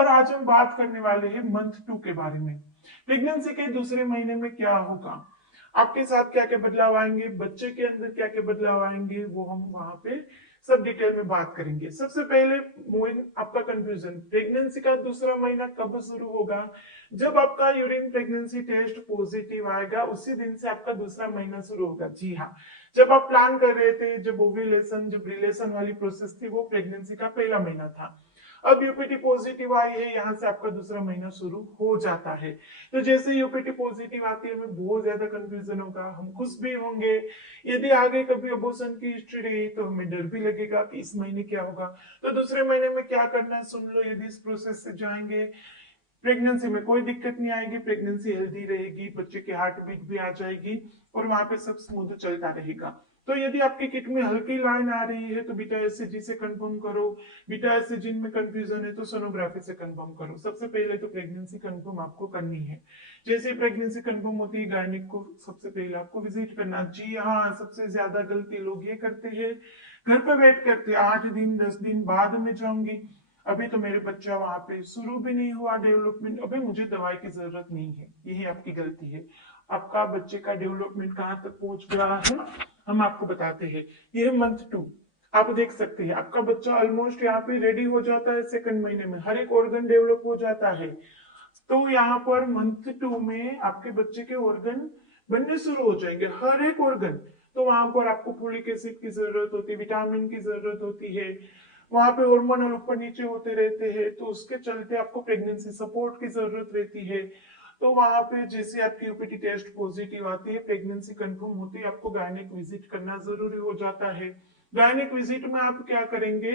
और आज हम बात करने वाले हैं मंथ 2 के बारे में। प्रेगनेंसी के दूसरे महीने में क्या होगा, आपके साथ क्या क्या बदलाव आएंगे, बच्चे के अंदर क्या क्या बदलाव आएंगे, वो हम वहां पे सब डिटेल में बात करेंगे। सबसे पहले मूविंग आपका कंफ्यूजन, प्रेगनेंसी का दूसरा महीना कब शुरू होगा? जब आपका यूरिन प्रेगनेंसी टेस्ट पॉजिटिव आएगा उसी दिन से आपका दूसरा महीना शुरू होगा। जी हाँ, जब आप प्लान कर रहे थे, जब ओव्यूलेशन, जब रिलेशन वाली प्रोसेस थी, वो प्रेगनेंसी का पहला महीना था। अब यूपीटी पॉजिटिव आई है, यहाँ से आपका दूसरा महीना शुरू हो जाता है। तो जैसे यूपीटी पॉजिटिव आती है, हमें बहुत ज्यादा कंफ्यूजन होगा, हम खुश भी होंगे। यदि आगे कभी अबॉर्शन की हिस्ट्री रही तो हमें डर भी लगेगा कि इस महीने क्या होगा। तो दूसरे महीने में क्या करना है सुन लो। यदि इस प्रोसेस से जाएंगे, प्रेगनेंसी में कोई दिक्कत नहीं आएगी, प्रेगनेंसी हेल्दी रहेगी, बच्चे की हार्ट बीट भी आ जाएगी और वहां पे सब स्मूथ चलता रहेगा। तो यदि आपकी किट में हल्की लाइन आ रही है तो बीटा एसजी से कंफर्म करो। बीटा एसजी में कंफ्यूजन है तो सोनोग्राफी से कंफर्म करो। सबसे पहले तो प्रेगनेंसी कंफर्म आपको करनी है। जैसे प्रेगनेंसी कंफर्म होती है, गायनिक को सबसे पहले आपको विजिट करना। जी हाँ, सबसे ज्यादा गलती लोग ये करते हैं, घर पे वेट करते हैं 8 दिन 10 दिन बाद में जाऊंगी, अभी तो मेरे बच्चा वहां पे शुरू भी नहीं हुआ डेवलपमेंट, अभी मुझे दवाई की जरूरत नहीं है। यही आपकी गलती है। आपका बच्चे का डेवलपमेंट कहाँ तक पहुंच गया है हम आपको बताते हैं। ये है मंथ 2। आप देख सकते हैं आपका बच्चा ऑलमोस्ट यहाँ पे रेडी हो जाता है, सेकंड महीने में हर एक ऑर्गन डेवलप हो जाता है। तो यहाँ पर मंथ 2 में आपके बच्चे के ऑर्गन बनने शुरू हो जाएंगे, हर एक ऑर्गन। तो वहां पर आपको फोलिक एसिड की जरूरत होती है, विटामिन की जरूरत होती है, वहां पे हार्मोनल ऊपर नीचे होते रहते हैं, तो उसके चलते आपको प्रेगनेंसी सपोर्ट की जरूरत रहती है। तो वहां पे जैसे आपकी यूपीटी टेस्ट पॉजिटिव आती है, प्रेगनेंसी कंफर्म होती है, आपको गायनिक विजिट करना जरूरी हो जाता है। गायनिक विजिट में आप क्या करेंगे,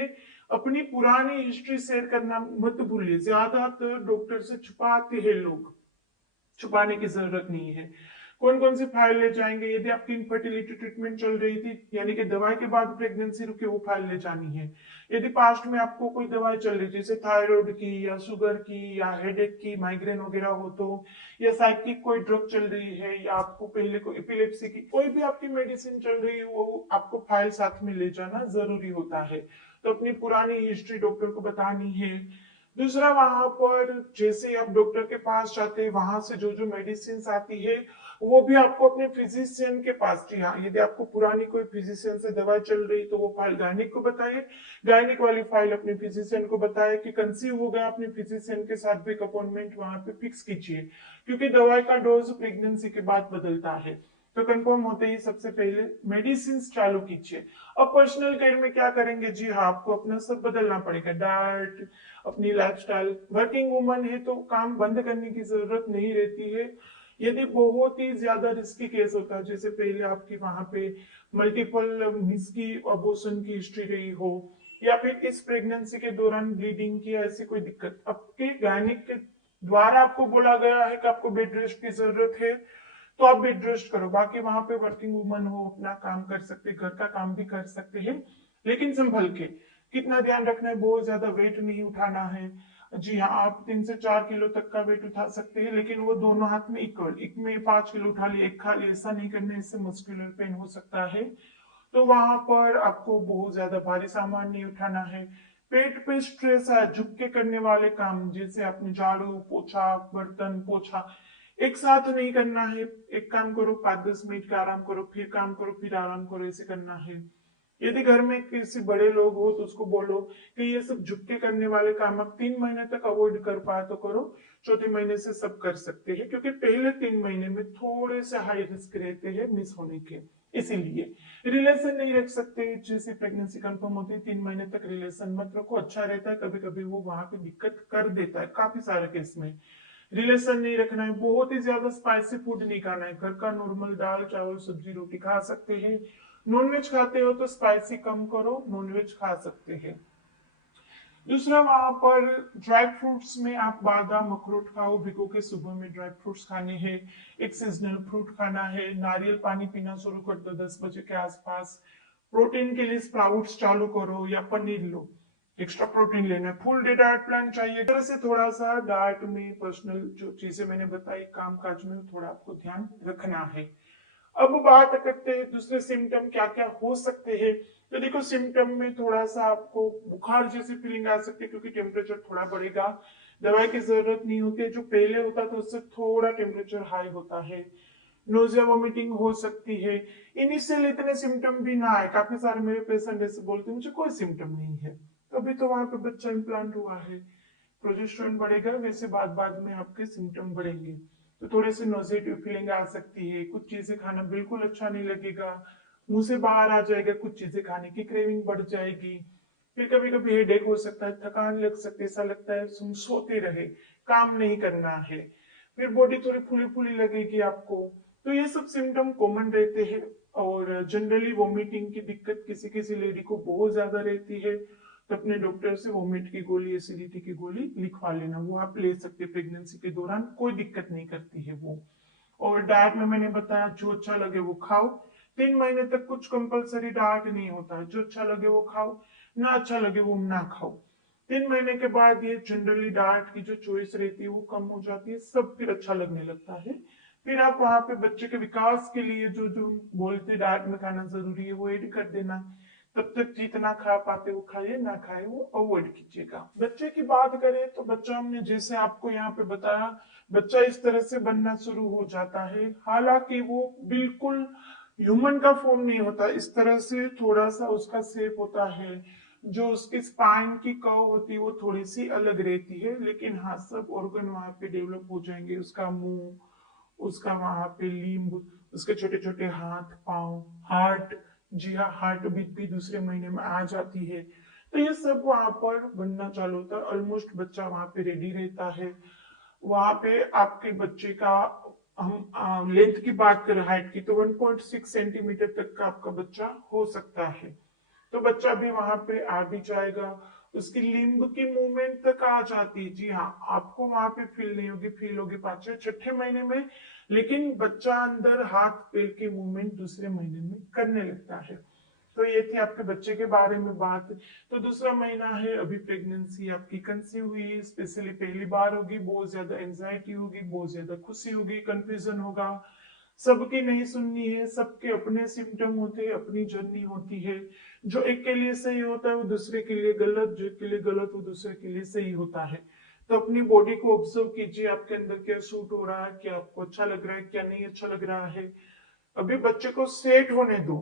अपनी पुरानी हिस्ट्री शेयर करना मत भूलिए। ज्यादातर डॉक्टर से छुपाते हैं लोग, छुपाने की जरूरत नहीं है। कौन कौन सी फाइल ले जाएंगे, यदि आपकी इनफर्टिलिटी ट्रीटमेंट चल रही थी यानी कि दवाई के बाद प्रेगनेंसी रुके, वो फाइल ले जानी है। यदि पास्ट में आपको कोई दवाई चल रही थी, जैसे थायराइड की या शुगर की या हेडेक की, माइग्रेन वगैरह हो तो, या साइकिक कोई ड्रग चल रही है, या आपको पहले कोई एपिलेप्सी की कोई भी आपकी मेडिसिन चल रही है, वो आपको फाइल साथ में ले जाना जरूरी होता है। तो अपनी पुरानी हिस्ट्री डॉक्टर को बतानी है। दूसरा, वहां पर जैसे आप डॉक्टर के पास जाते हैं, वहां से जो जो मेडिसिन आती है वो भी आपको अपने फिजिशियन के पास। जी हाँ, यदि आपको पुरानी कोई फिजिशियन से दवाई चल रही तो वो फाइल गायनिक को बताइए, गायनिक वाली फाइल अपने फिजिशियन को बताए कि कंसीव हो गया, अपने फिजिशियन के साथ भी अपॉइंटमेंट वहां पे फिक्स कीजिए, क्योंकि दवाई का डोज प्रेगनेंसी के बाद बदलता है। तो कंफर्म होते ही सबसे पहले मेडिसिन चालू कीजिए। अब पर्सनल केयर में क्या करेंगे? जी हाँ, आपको अपना सब बदलना पड़ेगा, डाइट, अपनी लाइफस्टाइल। वर्किंग वुमन है तो काम बंद करने की जरूरत नहीं रहती है। यदि बहुत ही ज्यादा रिस्की केस होता है, जैसे पहले आपकी वहां पे मल्टीपल मिस की अबॉर्शन की हिस्ट्री रही हो, या फिर इस प्रेगनेंसी के दौरान ब्लीडिंग की ऐसी कोई दिक्कत, आपके गायनिक के द्वारा आपको बोला गया है कि आपको बेड रेस्ट की जरूरत है, तो आप बेड रेस्ट करो। बाकी वहां पे वर्किंग वुमन हो, अपना काम कर सकते, घर का काम भी कर सकते हैं, लेकिन संभल के। कितना ध्यान रखना है, बहुत ज्यादा वेट नहीं उठाना है। जी हाँ, आप 3 से 4 किलो तक का वेट उठा सकते हैं, लेकिन वो दोनों हाथ में इक्वल, एक में 5 किलो उठा लिया, एक खा लिया, ऐसा नहीं करना, इससे मस्कुलर पेन हो सकता है। तो वहां पर आपको बहुत ज्यादा भारी सामान नहीं उठाना है। पेट पे स्ट्रेस है, झुक के करने वाले काम, जैसे आपने झाड़ू पोछा, बर्तन पोछा, एक साथ नहीं करना है। एक काम करो, 5-10 मिनट का आराम करो, फिर काम करो, फिर आराम करो, ऐसे करना है। यदि घर में किसी बड़े लोग हो तो उसको बोलो कि ये सब झुक के करने वाले काम आप 3 महीने तक अवॉइड कर पाए तो करो, चौथे महीने से सब कर सकते हैं, क्योंकि पहले 3 महीने में थोड़े से हाई रिस्क रहते हैं मिस होने के। इसीलिए रिलेशन नहीं रख सकते, जैसे प्रेगनेंसी कंफर्म होती है 3 महीने तक रिलेशन मत रखो, अच्छा रहता है। कभी कभी वो वहां पे दिक्कत कर देता है, काफी सारे केस में रिलेशन नहीं रखना है। बहुत ही ज्यादा स्पाइसी फूड नहीं खाना है, घर का नॉर्मल दाल चावल सब्जी रोटी खा सकते हैं। नॉनवेज खाते हो तो स्पाइसी कम करो, नॉनवेज खा सकते हैं। दूसरा, वहां पर ड्राई फ्रूट्स में आप बादाम अखरोट खाओ, भिगो के सुबह में ड्राई फ्रूट्स खाने हैं। एक सीजनल फ्रूट खाना है। नारियल पानी पीना शुरू कर दो 10 बजे के आसपास। प्रोटीन के लिए स्प्राउट्स चालू करो या पनीर लो, एक्स्ट्रा प्रोटीन लेना है। फुल डे डाइट प्लान चाहिए। तरह से थोड़ा सा डाइट में पर्सनल जो चीजें मैंने बताई काम काज में थोड़ा आपको ध्यान रखना है। अब बात करते हैं दूसरे सिम्टम क्या क्या हो सकते हैं। तो देखो, सिम्टम में थोड़ा सा आपको बुखार जैसी फीलिंग आ सकती है, क्योंकि टेम्परेचर थोड़ा बढ़ेगा, दवाई की जरूरत नहीं होती है। जो पहले होता था उससे थोड़ा टेम्परेचर हाई होता है, नोजिया वोमिटिंग हो सकती है। इनिशियल इतने सिम्टम भी ना आए, काफी सारे मेरे पेशेंट ऐसे बोलते हैं मुझे कोई सिम्टम नहीं है, अभी तो वहां पे बच्चा इम्प्लांट हुआ है, प्रोजेस्टेरोन बढ़ेगा, वैसे बाद बाद में आपके सिम्टम बढ़ेंगे। तो थोड़े से नोजेटिव फीलिंग आ सकती है, कुछ चीजें खाना बिल्कुल अच्छा नहीं लगेगा, मुंह से बाहर आ जाएगा, कुछ चीजें खाने की क्रेविंग बढ़ जाएगी। फिर कभी कभी हेडेक हो सकता है, थकान लग सकती है, ऐसा लगता है तुम सोते रहे, काम नहीं करना है। फिर बॉडी थोड़ी फुली फुली लगेगी आपको। तो ये सब सिम्टम कॉमन रहते हैं। और जनरली वोमिटिंग की दिक्कत किसी किसी लेडी को बहुत ज्यादा रहती है, तो अपने डॉक्टर से वोमिट की गोली, एसिडिटी की गोली लिखवा लेना, वो आप ले सकते हैं प्रेगनेंसी के दौरान, कोई दिक्कत नहीं करती है वो। और डाइट में मैंने बताया जो अच्छा लगे वो खाओ। 3 महीने तक कुछ कंपलसरी डाइट नहीं होता है, जो अच्छा लगे वो खाओ, ना अच्छा लगे वो ना खाओ। 3 महीने के बाद ये जनरली डाइट की जो चॉइस रहती है वो कम हो जाती है, सब फिर अच्छा लगने लगता है। फिर आप वहां पे बच्चे के विकास के लिए जो जो बोलते डाइट में खाना जरूरी है वो ऐड कर देना। तब तक जितना खा पाते वो खाइए, ना खाए वो अवॉइड कीजिएगा। बच्चे की बात करें तो बच्चा, हमने जैसे आपको यहाँ पे बताया, बच्चा इस तरह से बनना शुरू हो जाता है, हालांकि वो बिल्कुल ह्यूमन का फॉर्म नहीं होता, इस तरह से थोड़ा सा उसका शेप होता है, जो उसकी स्पाइन की कर्व होती है वो थोड़ी सी अलग रहती है, लेकिन हाँ सब ऑर्गन वहां पे डेवलप हो जाएंगे, उसका मुंह, उसका वहां पे लीम्ब, उसके छोटे छोटे हाथ पांव, हार्ट, जी हाँ हार्ट बीट भी दूसरे महीने में आ जाती है। तो ये सब वहां पर बनना चालू होता है, ऑलमोस्ट बच्चा वहां पे रेडी रहता है। वहां पे आपके बच्चे का, हम लेंथ की बात करें हाइट की, तो 1.6 सेंटीमीटर तक का आपका बच्चा हो सकता है। तो बच्चा भी वहां पे आ भी जाएगा, उसकी लिम्ब की मूवमेंट तक आ जाती है। जी हाँ, आपको वहां पे फील नहीं होगी, फील होगी 5वें 6ठे महीने में, लेकिन बच्चा अंदर हाथ पैर की मूवमेंट दूसरे महीने में करने लगता है। तो ये थी आपके बच्चे के बारे में बात। तो दूसरा महीना है, अभी प्रेगनेंसी आपकी कंसीव हुई है, स्पेशली पहली बार होगी, बहुत ज्यादा एंजाइटी होगी, बहुत ज्यादा खुशी होगी, कंफ्यूजन होगा, सबकी नहीं सुननी है, सबके अपने सिम्टम होते हैं, अपनी जर्नी होती है। जो एक के लिए सही होता है वो दूसरे के लिए गलत, जो एक के लिए गलत वो दूसरे के लिए सही होता है। तो अपनी बॉडी को ऑब्जर्व कीजिए, आपके अंदर क्या सूट हो रहा है, क्या आपको अच्छा लग रहा है, क्या नहीं अच्छा लग रहा है। अभी बच्चे को सेट होने दो,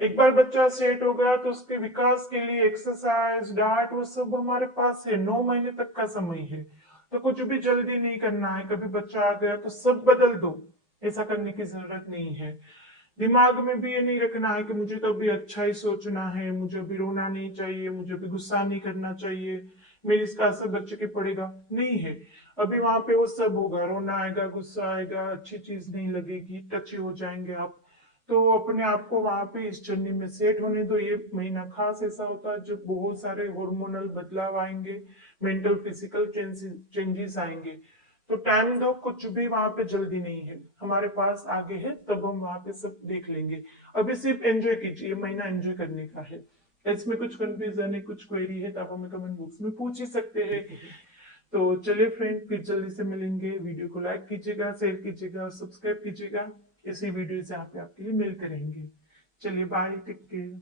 एक बार बच्चा सेट हो गया तो उसके विकास के लिए एक्सरसाइज डाइट वो सब हमारे पास है, 9 महीने तक का समय है। तो कुछ भी जल्दी नहीं करना है, कभी बच्चा आ गया तो सब बदल दो, ऐसा करने की जरूरत नहीं है। दिमाग में भी ये नहीं रखना है कि मुझे तो अभी अच्छा ही सोचना है, मुझे अभी रोना नहीं चाहिए, मुझे अभी गुस्सा नहीं करना चाहिए, मेरी इसका असर बच्चे के पड़ेगा, नहीं है। अभी वहां पे वो सब होगा, रोना आएगा, गुस्सा आएगा, अच्छी चीज नहीं लगेगी, टची हो जाएंगे आप। तो अपने आप को वहां पे इस जर्नी में सेट होने दो। ये महीना खास ऐसा होता है जब बहुत सारे हार्मोनल बदलाव आएंगे, मेंटल फिजिकल चेंजेस आएंगे। तो टाइम दो, कुछ भी वहां पे जल्दी नहीं है, हमारे पास आगे है, तब हम वहां पे सब देख लेंगे। अभी सिर्फ एंजॉय कीजिए, ये महीना एंजॉय करने का है। इसमें कुछ कंफ्यूजन है, कुछ क्वेरी है तो आप हमें कमेंट बॉक्स में पूछ ही सकते हैं। तो चलिए फ्रेंड, फिर जल्दी से मिलेंगे। वीडियो को लाइक कीजिएगा, शेयर कीजिएगा और सब्सक्राइब कीजिएगा, ऐसी वीडियो यहाँ पे आपके लिए मिलते रहेंगे। चलिए बाय, टेक केयर।